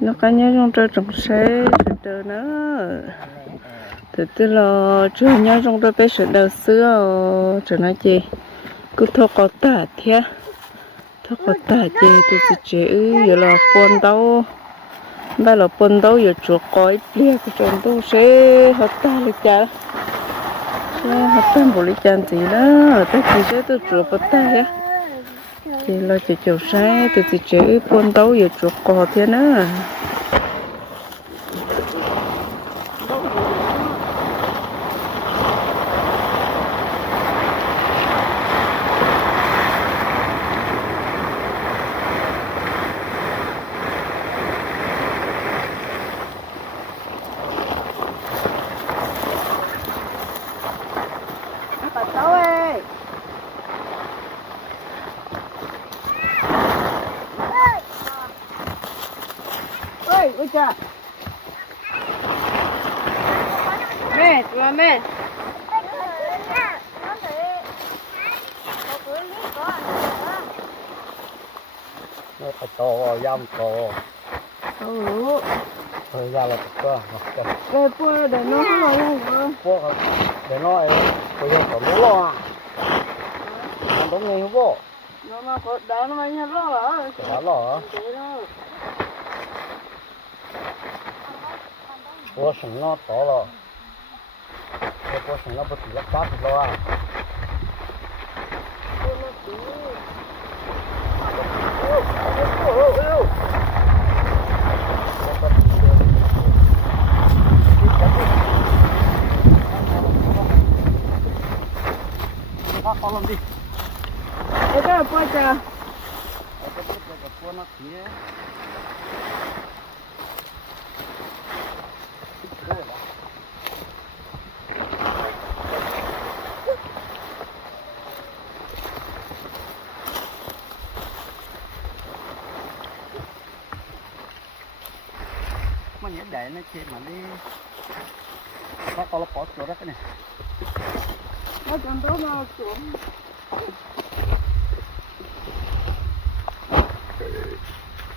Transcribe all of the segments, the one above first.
nó cá nhớ trong trời trồng xe sự trời nữa từ từ là chưa nhớ trong trời bé sự đầu xưa. Trở nói gì cứ thô có tả thế thô có tả gì từ từ chữ, giờ là phun đâu bây là phun đâu giờ chuột cõi bia cái trồng tu xe họ ta được chả họ ta bỏ lấy chăn gì đó. Ta chỉ sẽ tôi chuột bắt ta thì lo chỉ chiều sáng từ từ chữ buôn đấu giờ chuột cò thế nữa Trời Mẹ, chùa mẹ nó phải to giam to. Ồ, thời gian là cho. Rồi bữa để nó không không? Phố để nó bây giờ còn nó lo. Nó đúng ngay không bộ Nó mà có đó nó mới nhớ lo rồi đã lo Thế đó phố sừng nó to lo cái phố sừng nó bất kỳ lắp ráp lo à Các con làm đi. Thế đó bữa trời Cái bút này cái phố nó kia. mà nhớ để nó trên mà đi các con nó bỏ chỗ đó cái này Nó chẳng đó nó xuống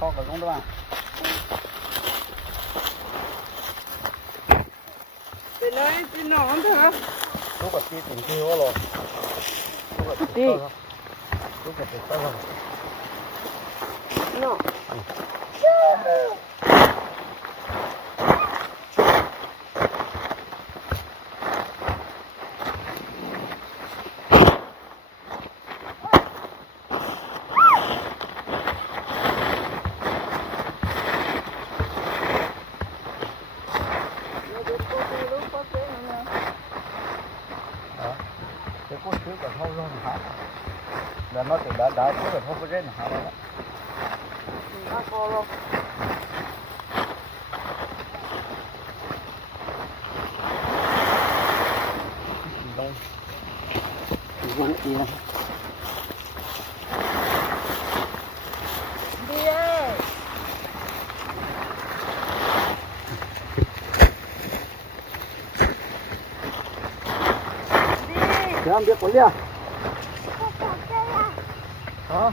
con cái con đó à Thế này, thế nó không thôi lúc mà kia từng kia rồi lúc mà Đi. lúc mà tới rồi Nó cái cốt trước là thôi rồi hả là nó từ đã đã trước là thôi có rết hả đó Nó có luôn đâu vẫn yên Đi. Ơi Thế em biết có lia hả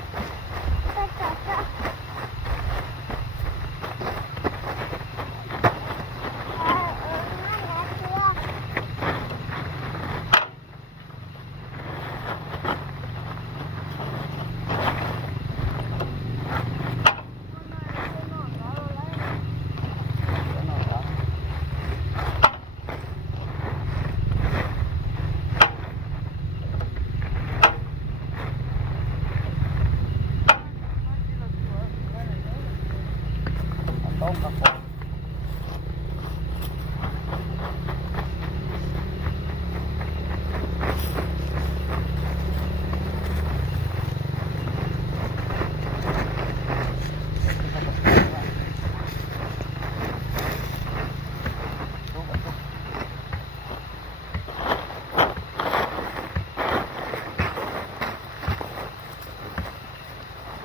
Tông các con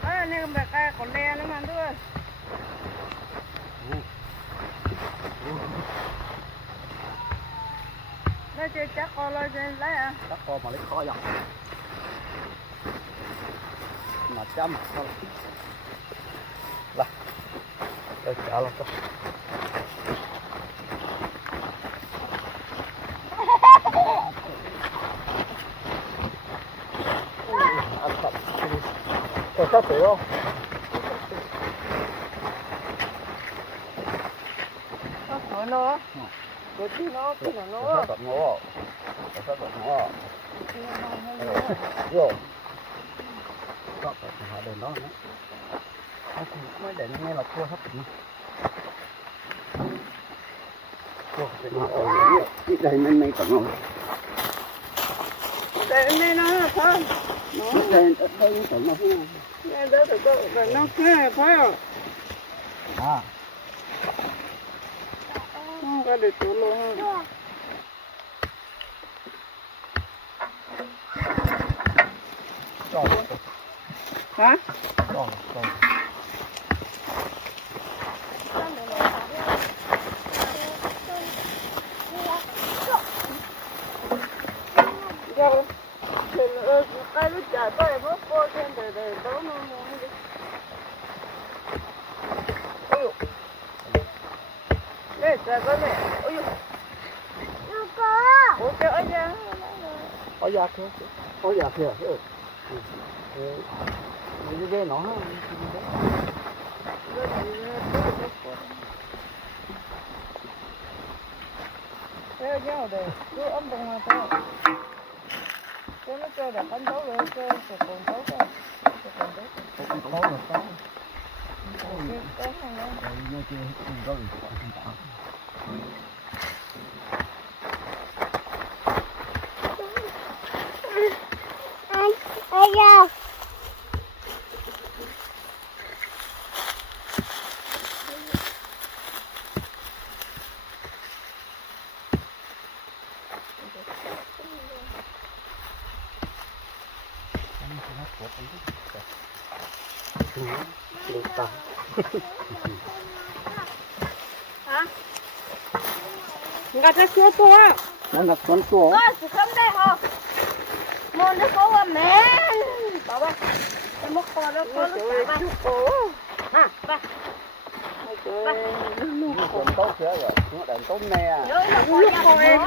Ê, này mà cái con đen nó mà thôi Nó chơi chắc lên lấy à? Con mà lấy khó dọc mà chăm là. Tôi có ăn thật. Tôi sắp sửa không? Nó. Sửa nó. Nó, cái nào tôi nó. Vô có phải họ đền đó nữa Nó thì mới để nghe là cua hấp nữa cua phải nó ở đây đây nên mấy còn ngon Để nên nó là sao? đây đây còn ngon Nên đỡ được đâu, để nó nghe phải không? à Không có được tụ luôn. rồi Hả? rồi rồi Rồi. Thì ờ, cái lúc chạy tôi mất cô trên để để đấu nó nó đi. Ôi dồi. Đây, chạy cái này. Ôi dồi. Ủa, cái ấy ra. có da kia có da kia ừ cái cái nó Theo nhau để cứ ấm đồng mà thôi. Cái nó chơi đặt bánh đấu rồi chơi sẽ còn tốt rồi. Sẽ còn tốt. Cũng có là có Cái cái này nó rồi nó chưa không có gì không tạo được ta Ngắt ra chua chua nó ngập con tua ơ chị không đây hò môn nó cố à mẹ. Bảo bà nó mắc co nó có lúc bà bà. Nè à, bà. bà. Nó còn tốt chưa rồi. Nó đàn tốt nè. À nó lúc co em.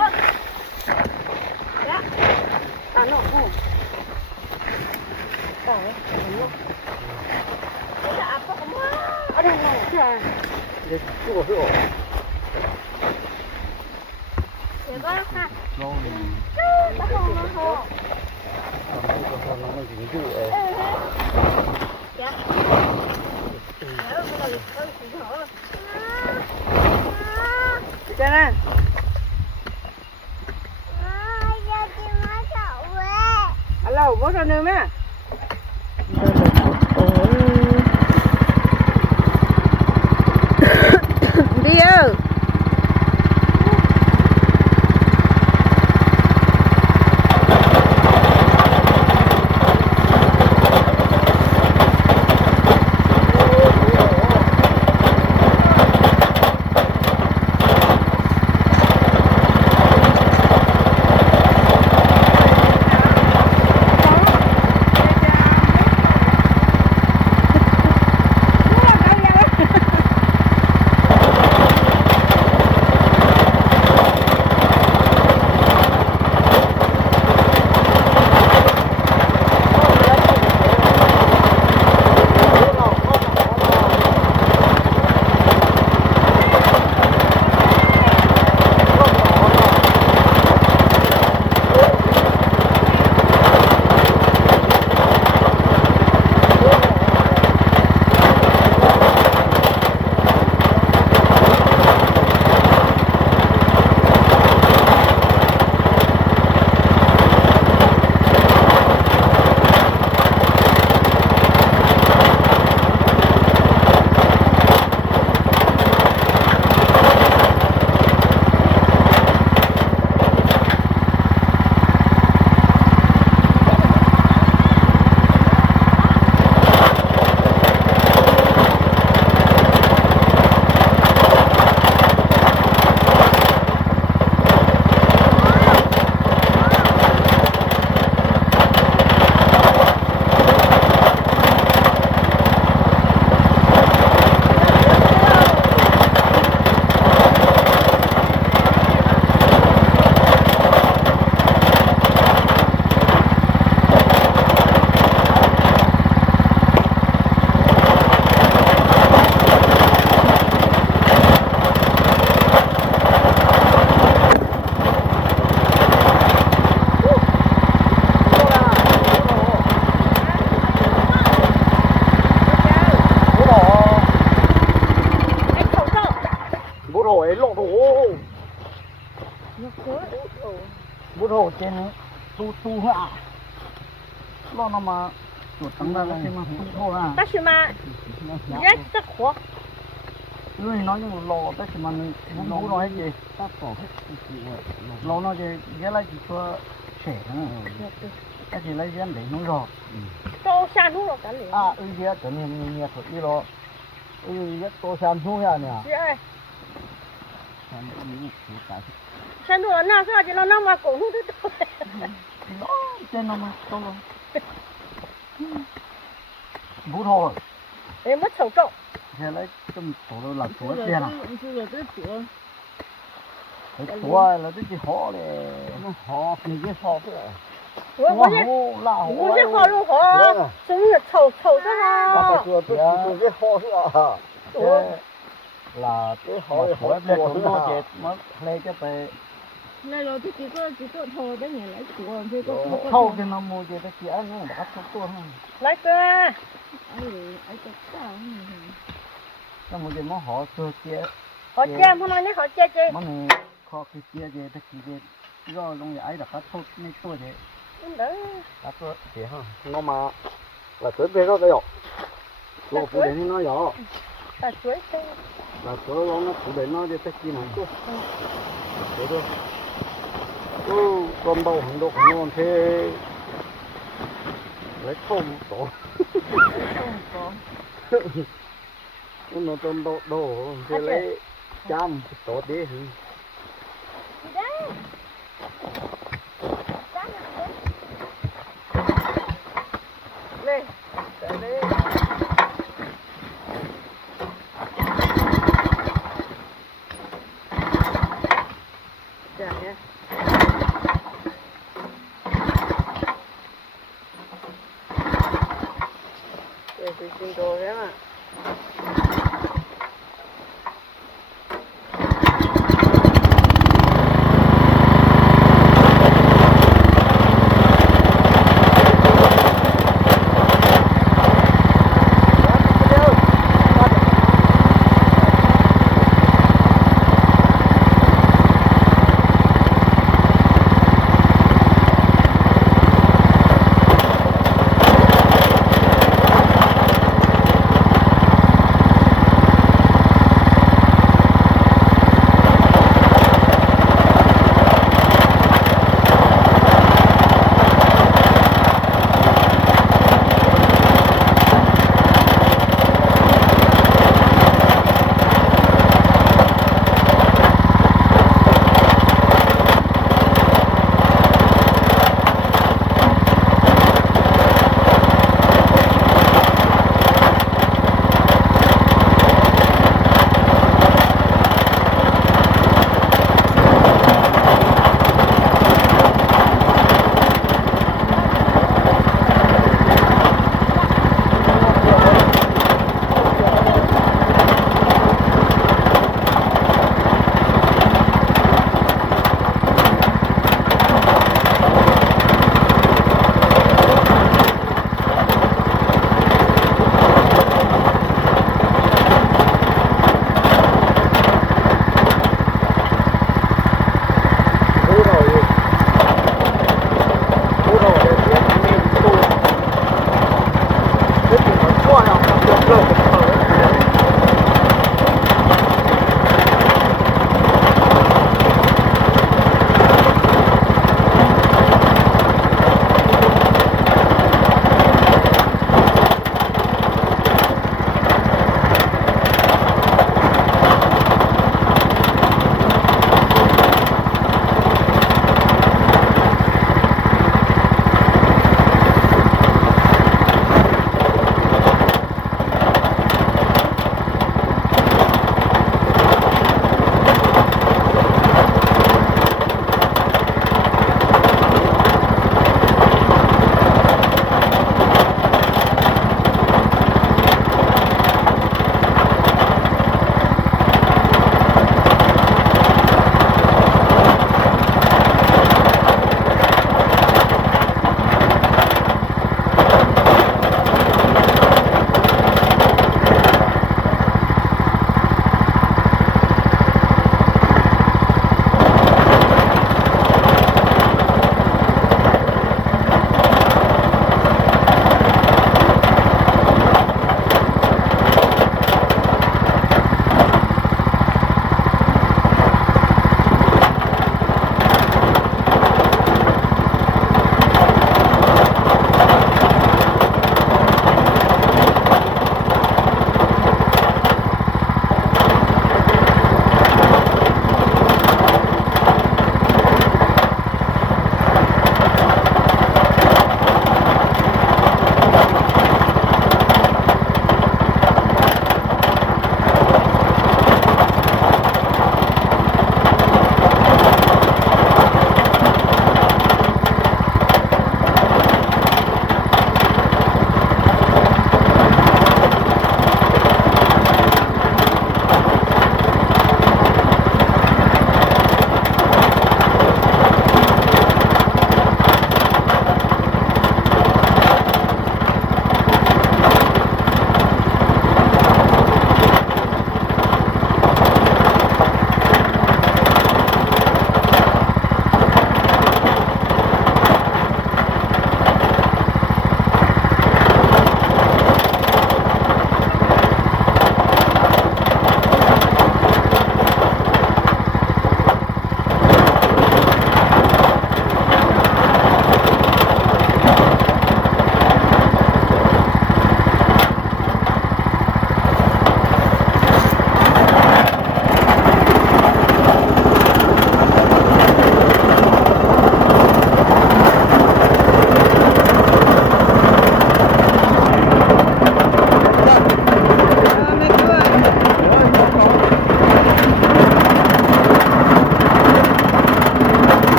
Đó à nó không cái nó cái là apa kamu ada nggak ada jadi tuh tuh 있어. Chà nè. Alo, bố ra nương mẹ. đi ơi cái là chỉ cho trẻ nữa cái gì lấy dân để nó rồi 都下路了，赶紧。 à ừ gì cho nên mình nghe thôi đi lo ừ gì to san thu ya nè 是哎，山路了，那啥去了，那么公路都多。 nó trên nó mà to luôn bút thôi 哎，没瞅着， thế lấy trong tổ đó là tổ tiền à 这个这多， cái tổ là cái gì họ này nó họ thì cái họ cái 我我也 hô là hô 不是好路好，真是瞅瞅着 là 哈。 cái cái cái họ nữa Thế là cái họ họ để cũng nó chết mất lấy cái bề 那了这几个几个头的人来多，这个多个 thâu cái nó mua cái cái kia nó đã thâu tua hơn 来哥，哎哎这大， nó mua cái nó họ xưa kia 好姐，碰到你好姐姐， mà này khó cái kia về tất kỳ về do long ấy là phát thuốc nên tôi để phát thuốc thế ha nó mà là tới về đó đấy ạ tôi phụ đến nó nhỏ là chuối thế là tôi nó phụ đến nó để tất kỳ này thôi thế thôi ừ con bầu hành động ngon thế lấy không có không có nó tôm đồ đồ thế lấy chăm tốt đi hử 你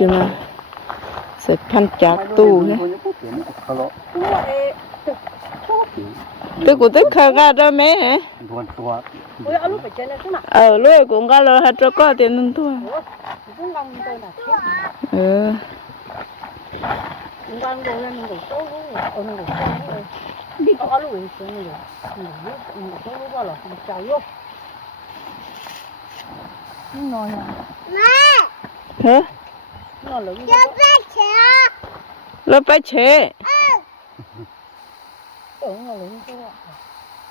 się na se pan tu nie? Ty cũng tính khờ ra đó mẹ hả? Ờ, lúc cũng có lo hết cho có tiền nên thôi. Ừ. Mẹ! Hả? lớp bé chế ừ.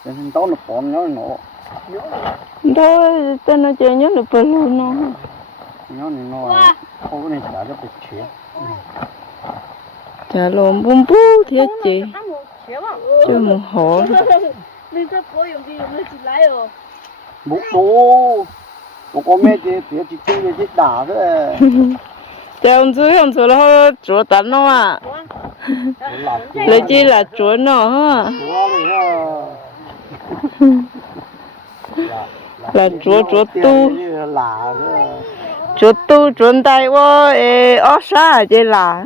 cái thằng tao nó còn nó. Nó. Đó tên nó chơi nhớ được bao lâu nó. Nhớ này nó không này trả cho bị chế trả lộn bùm bù thế chị. chơi một hộ bụng Bố bố có mẹ chị thì chị chơi chị đả thế. chồng chú chồng chú nó chúa tắn nó à? lấy chi là chúa nó ha là chúa chúa tu chúa tu chuẩn tay ô ê ó xa chứ là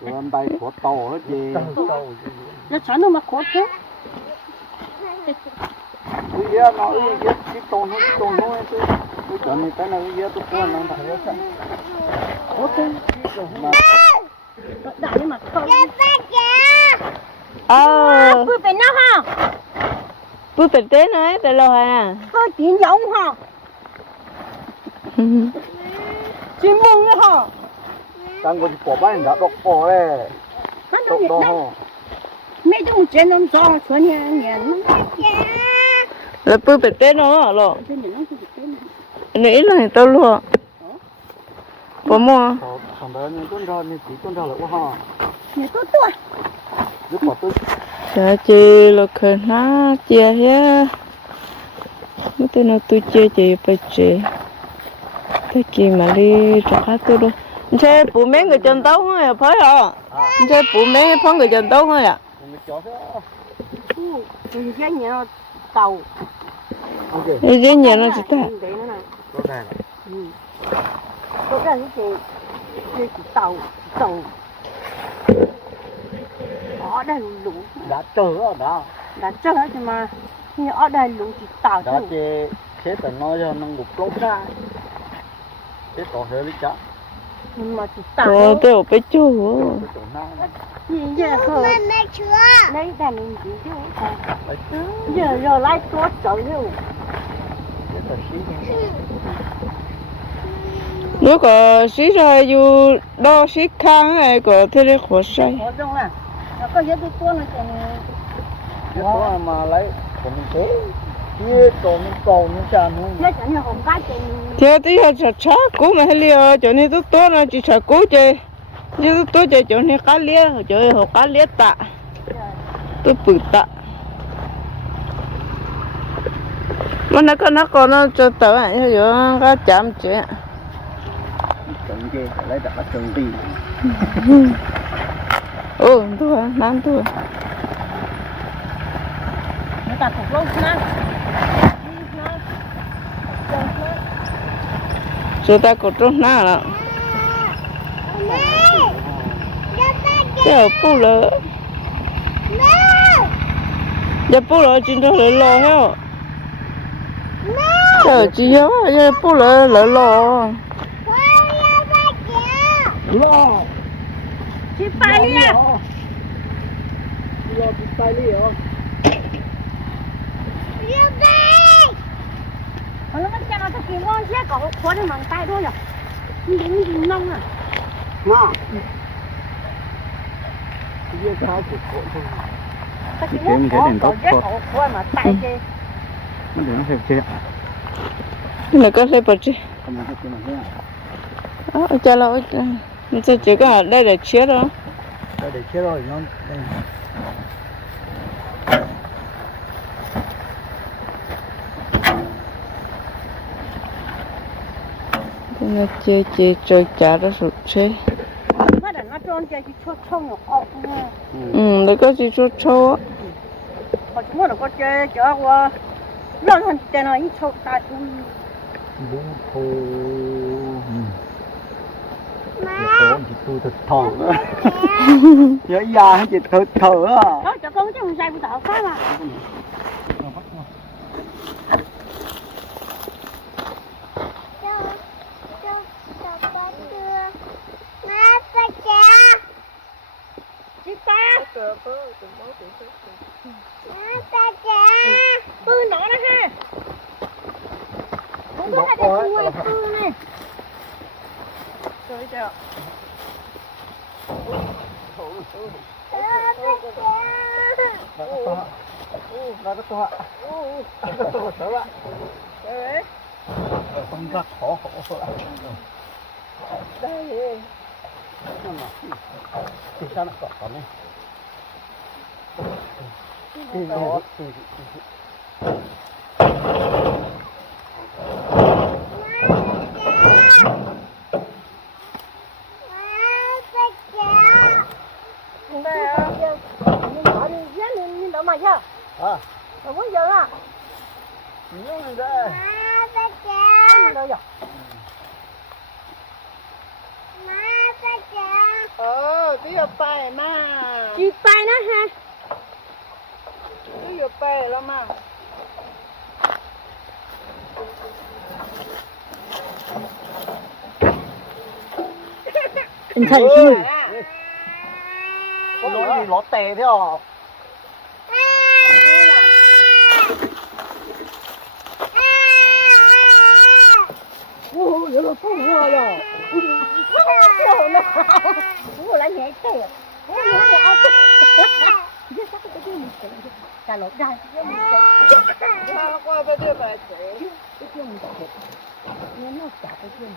chuẩn tay chúa tổ hết chứ nó chán nó mà khó chứ bây giờ nó cái tồn nó cái tồn nó cái cái này bây giờ tôi quan nó Đại nhưng mà không. Ờ. Bữa bên nó ha. Bữa bên tế nữa, tại lâu hay nè. Có chuyện giống ha. Chuyện mừng nữa ha. Đang có bỏ bán đã đọc bỏ đấy. Đọc đó ha. Mẹ chúng mình chuyện nông gió, chuyện nhà nhà nó. Là bữa bên tế nó hả lộ. Nữa là tao luôn bố mua thằng bé những con rau những chỉ con rau là quá hoa nhiều tốt tuổi. Rất mà tốt. Dạ chị là khờ ná chia à hết mới tên nó tôi chơi chị phải chơi thế kì mà đi trả khá tôi đâu thế bố mẹ người chân tấu không à phải rồi thế bố mẹ phong người chân tấu không à mình ghé nhà tàu. Cái nhà nó chỉ ta. 对了呢。 có này 嗯。都这是这这是到到。ở đây lũ đã chờ rồi đã là chơi chứ mà nhưng ở đây lũ chỉ tạo đã chứ chế chế tận nó cho nó ngục lốt ra chế tổ hơi lý chả nhưng mà chỉ Ồ, tạo tôi ở bên chỗ. cái chỗ nào nhưng giờ cơ lấy ra mình chỉ chứ giờ giờ lấy tốt trời chứ chế tận xí nếu có xí ra dù đo xí kháng hay có thể là khó say. có là cái con này còn chế tổ mà lấy cầu mình chả nó nó chẳng thì Theo tí là chả chá cú mà hay liều chỗ này tốt là chỉ chả cú chơi. Chứ tôi tốt chơi chỗ này cá lia, chỗ này hồ cá lia tạ. Tôi bự tạ. Mà nó có nó còn nó cho tớ à, cho cá chạm chuyện. Phải lấy đã chừng đi Ừ, tôi năm tôi. người ta cũng lâu mà Chúng ta có trốn nào nào. Chờ bù lỡ. Giờ bù lỡ chính cho lỡ lò heo. Chờ chỉ nhớ giờ bù lỡ lỡ lò. Lo. Chỉ phải đi à lo bị tay đi hả nó nó cho nó thực hiện ngon chứ có có được bằng tay thôi à. Mình đến mình nông à. Ngon giờ hai chục cổ thôi hiện Kiếm cái có có thôi. có có mà tay chứ nó để nó xem chưa Là có thể bật chứ. nó Ờ, cho là mình sẽ chỉ có ở đây để chia đó. đây để chết rồi nó đây Thì nó chia chia chơi trả đó sụt chế. mà là nó trôn chơi chỉ cho trông nó ọc nha Ừ, để có gì cho cho. có chúng nó có chơi cho qua lần hơn tên nó ít cho ta bố thô giờ con chỉ tôi thật thở giờ già hay chỉ thở thở á Đó, cho con chứ không sai của. Chị bó từng thứ. bư nó đó ha. Không là để nuôi bư này. Chơi chưa? nó rất to nó rất to sợ ạ Chơi đấy. không ra khó khổ Đây đi. thì ได้มาประแจมได้หรอมาประแจมเออที่อยู่ไปมาจีไปนะฮะที่อยู่ไปแล้วมาเป็นใครชื่อ รถนี่รถเตะที่ออก là con ngồi rồi. Ủa, nó. Ủa, lại nhẹ tè. Ủa, nhẹ tè. Ủa, Giờ chắc cái cái mình Trả lộn ra. Giờ mình chạy. Sao nó qua bên đây bài chế? Cái kia mình chạy. Nó nó trả cái kia mình.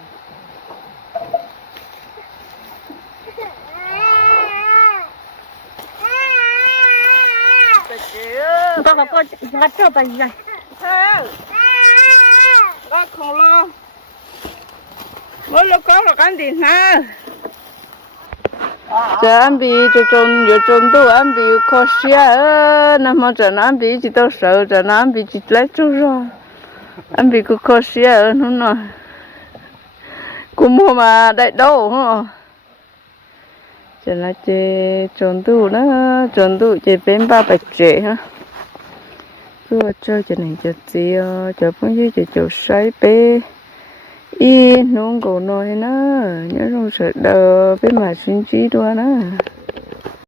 Bài chế. Con có con ngắt cho tay ra. Sao? Đó không lo. Mới lúc có là cái gì ha? Giờ anh dạ, bị cho trốn giờ trốn tu anh bị khó xia ơ nằm mà giờ anh bị chỉ tao sợ giờ anh bị chỉ lấy chỗ rồi. Anh bị cứ khó xia ơ nó nói. Cũng mua mà đại đâu hả? Giờ là chơi trốn tu đó, trốn tu chơi bên ba bạch trẻ ha cứ chơi cho nên cho gì ờ, cho phong gì cho cho say bé y nông cổ nói nó nhớ trong sợ đờ bên mà suy trí đó nó